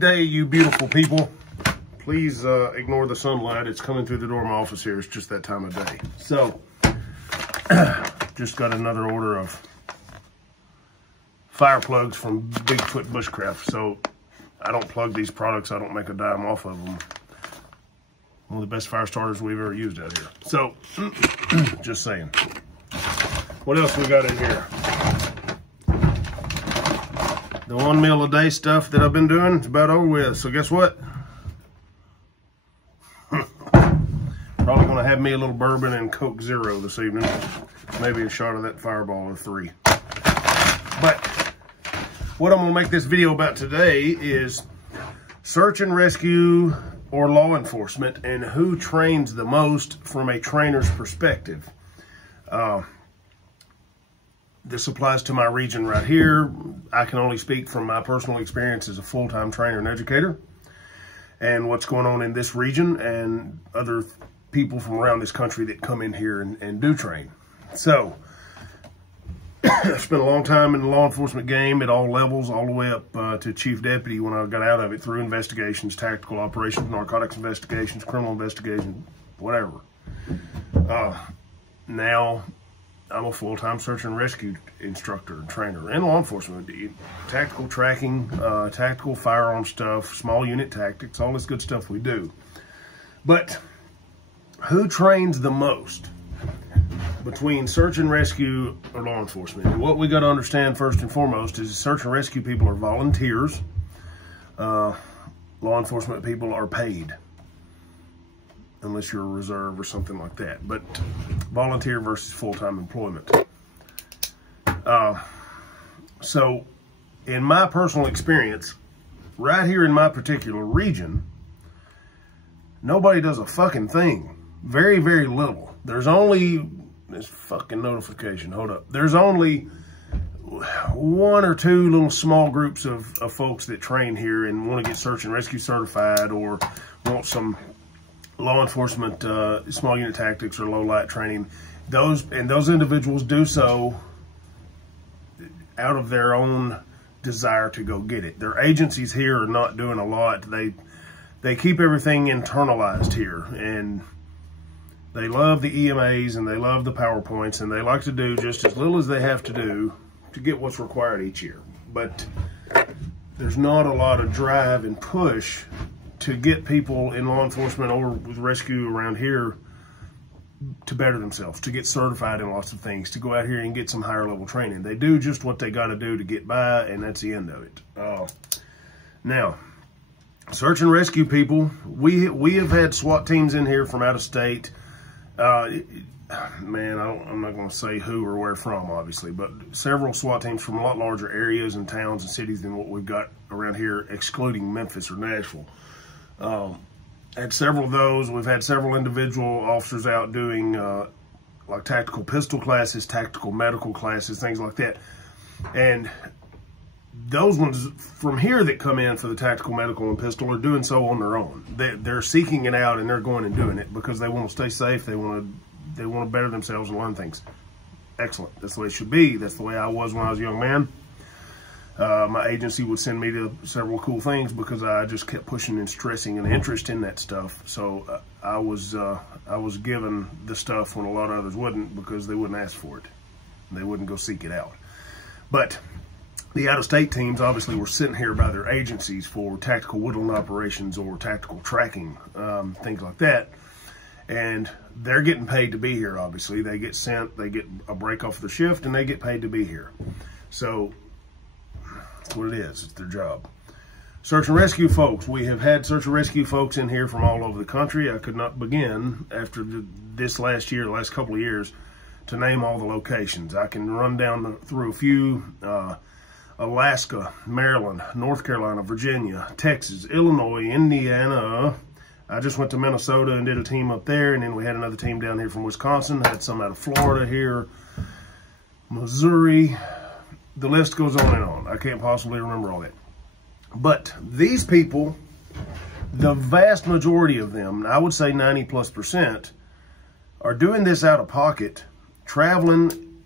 Good day, you beautiful people. Please ignore the sunlight. It's coming through the door of my office here. It's just that time of day. So, just got another order of fire plugs from Bigfoot Bushcraft. So, I don't plug these products. I don't make a dime off of them. One of the best fire starters we've ever used out here. So, just saying. What else we got in here? The 1 meal a day stuff that I've been doing is about over with. So guess what? Probably gonna have me a little bourbon and Coke Zero this evening. Maybe a shot of that Fireball or 3. But what I'm gonna make this video about today is search and rescue or law enforcement and who trains the most from a trainer's perspective. This applies to my region right here. I can only speak from my personal experience as a full-time trainer and educator and what's going on in this region and other people from around this country that come in here and do train. So, I've spent a long time in the law enforcement game at all levels, all the way up to chief deputy when I got out of it, through investigations, tactical operations, narcotics investigations, criminal investigations, whatever. Now, I'm a full-time search and rescue instructor and trainer and law enforcement. Tactical tracking, tactical firearm stuff, small unit tactics, all this good stuff we do. But who trains the most between search and rescue or law enforcement? And what we got to understand first and foremost is search and rescue people are volunteers. Law enforcement people are paid, unless you're a reserve or something like that. But volunteer versus full-time employment. So in my personal experience, right here in my particular region, nobody does a fucking thing. Very, very little. There's only, this fucking notification, hold up. There's only 1 or 2 little small groups of folks that train here and want to get search and rescue certified or want some law enforcement, small unit tactics or low light training. Those individuals do so out of their own desire to go get it. Their agencies here are not doing a lot. They keep everything internalized here, and they love the EMAs and they love the PowerPoints, and they like to do just as little as they have to do to get what's required each year. But there's not a lot of drive and push to get people in law enforcement or with rescue around here to better themselves, to get certified in lots of things, to go out here and get some higher level training. They do just what they got to do to get by, and that's the end of it. Now, search and rescue people, we have had SWAT teams in here from out of state. Man, I'm not going to say who or where from, obviously, but several SWAT teams from a lot larger areas and towns and cities than what we've got around here, excluding Memphis or Nashville. Had several of those. We've had several individual officers out doing like tactical pistol classes, tactical medical classes, things like that. And those ones from here that come in for the tactical medical and pistol are doing so on their own. They're seeking it out and they're going and doing it because they want to stay safe. They want to better themselves and learn things. Excellent. That's the way it should be. That's the way I was when I was a young man. My agency would send me to several cool things because I just kept pushing and stressing an interest in that stuff. So I was given the stuff when a lot of others wouldn't, because they wouldn't ask for it. They wouldn't go seek it out. But the out-of-state teams obviously were sitting here by their agencies for tactical woodland operations or tactical tracking, things like that. And they're getting paid to be here, obviously. They get sent, they get a break off the shift, and they get paid to be here. So that's what it is. It's their job. Search and rescue folks. We have had search and rescue folks in here from all over the country. I could not begin after this last year, the last couple of years, to name all the locations. I can run down through a few. Alaska, Maryland, North Carolina, Virginia, Texas, Illinois, Indiana. I just went to Minnesota and did a team up there, and then we had another team down here from Wisconsin, had some out of Florida here, Missouri. The list goes on and on. I can't possibly remember all that. But these people, the vast majority of them, I would say 90+%, are doing this out of pocket, traveling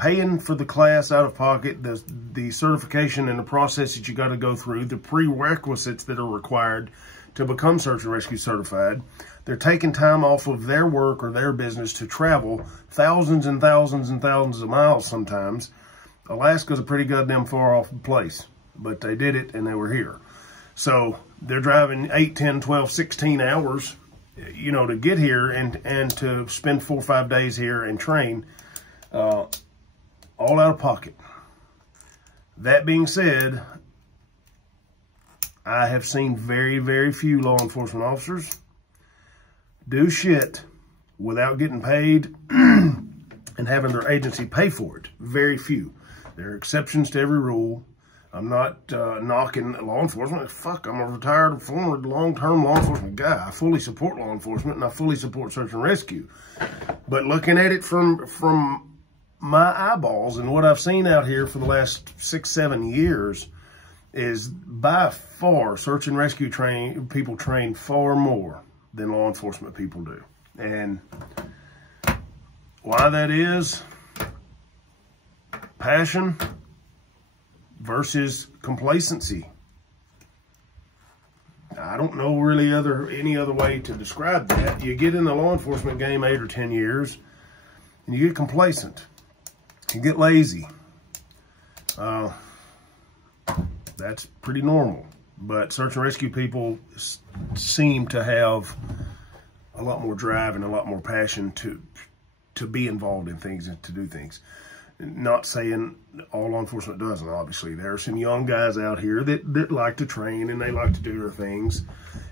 paying for the class out of pocket, the certification and the process that you got to go through, the prerequisites that are required to become search and rescue certified. They're taking time off of their work or their business to travel thousands and thousands and thousands of miles sometimes. Alaska's a pretty goddamn far off place, but they did it and they were here. So they're driving 8, 10, 12, 16 hours, you know, to get here and to spend 4 or 5 days here and train, all out of pocket. That being said, I have seen very, very few law enforcement officers do shit without getting paid and having their agency pay for it. Very few. There are exceptions to every rule. I'm not knocking law enforcement. Fuck, I'm a retired, former long-term law enforcement guy. I fully support law enforcement and I fully support search and rescue. But looking at it from my eyeballs and what I've seen out here for the last 6, 7 years is by far search and rescue people train far more than law enforcement people do. And why that is, passion versus complacency. I don't know really any other way to describe that. You get in the law enforcement game 8 or 10 years and you get complacent. You get lazy. That's pretty normal. But search and rescue people seem to have a lot more drive and a lot more passion to be involved in things and to do things. Not saying all law enforcement doesn't, obviously. There are some young guys out here that like to train and they like to do their things.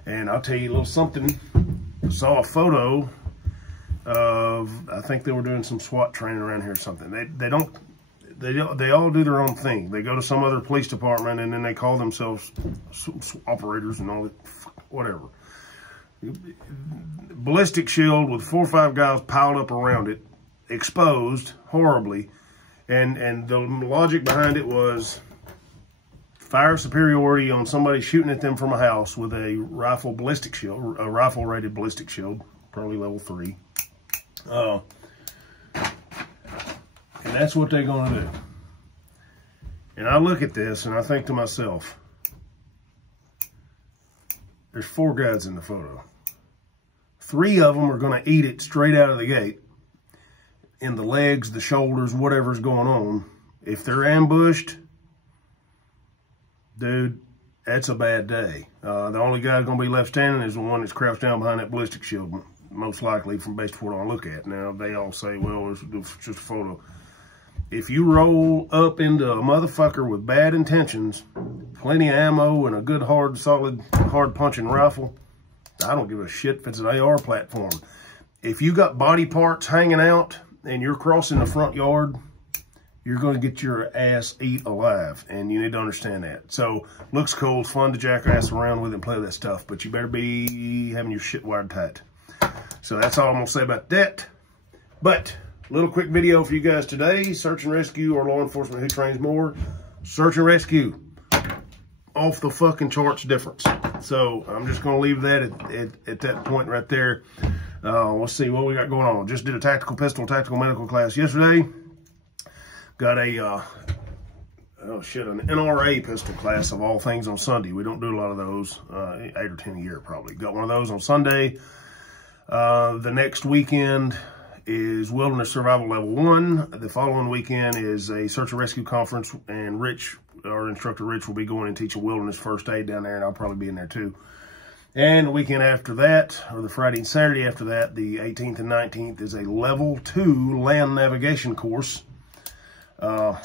And I'll tell you a little something. I saw a photo of, I think they were doing some SWAT training around here or something. They all do their own thing. They go to some other police department and then they call themselves operators and all that, whatever. Ballistic shield with 4 or 5 guys piled up around it, exposed horribly. And the logic behind it was fire superiority on somebody shooting at them from a house with a rifle ballistic shield, a rifle rated ballistic shield, probably level 3. And that's what they're going to do. And I look at this and I think to myself, there's 4 guys in the photo. 3 of them are going to eat it straight out of the gate. In the legs, the shoulders, whatever's going on. If they're ambushed, dude, that's a bad day. The only guy going to be left standing is the one that's crouched down behind that ballistic shield, most likely from based on what I look at. Now, they all say, well, it's just a photo. If you roll up into a motherfucker with bad intentions, plenty of ammo and a good, hard, solid, hard-punching rifle, I don't give a shit if it's an AR platform. If you got body parts hanging out and you're crossing the front yard, you're going to get your ass eat alive, and you need to understand that. So, looks cool. It's fun to jackass around with and play with that stuff, but you better be having your shit wired tight. So, that's all I'm going to say about that. But, little quick video for you guys today. Search and rescue or law enforcement, who trains more? Search and rescue. Off the fucking charts difference. So, I'm just going to leave that at that point right there. Let's see what we got going on. Just did a tactical pistol, tactical medical class yesterday. Got a, an NRA pistol class of all things on Sunday. We don't do a lot of those, 8 or 10 a year probably. Got one of those on Sunday. The next weekend is Wilderness Survival Level 1. The following weekend is a search and rescue conference, and Rich, our instructor Rich, will be going and teaching wilderness first aid down there, and I'll probably be in there too. And the weekend after that, or the Friday and Saturday after that, the 18th and 19th, is a Level 2 land navigation course. Can't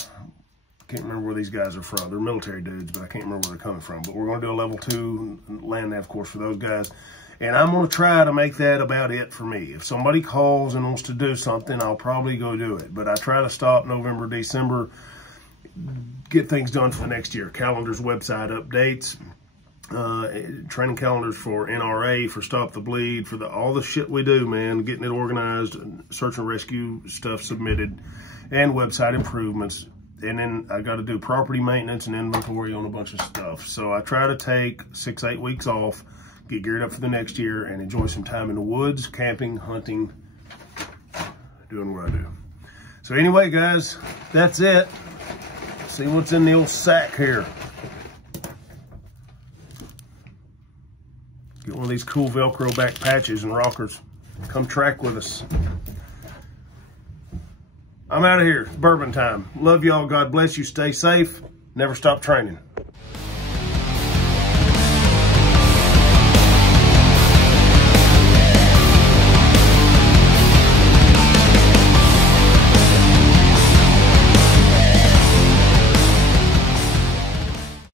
remember where these guys are from. They're military dudes, but I can't remember where they're coming from. But we're going to do a Level 2 land nav course for those guys. And I'm going to try to make that about it for me. If somebody calls and wants to do something, I'll probably go do it. But I try to stop November, December, get things done for the next year. Calendars, website updates, training calendars for NRA, for Stop the Bleed, for all the shit we do, man, getting it organized, search and rescue stuff submitted, and website improvements. And then I got to do property maintenance and inventory on a bunch of stuff. So I try to take 6, 8 weeks off, get geared up for the next year, and enjoy some time in the woods, camping, hunting, doing what I do. So anyway, guys, that's it. See what's in the old sack here. Get one of these cool Velcro back patches and rockers. Come track with us. I'm out of here. Bourbon time. Love y'all. God bless you. Stay safe. Never stop training.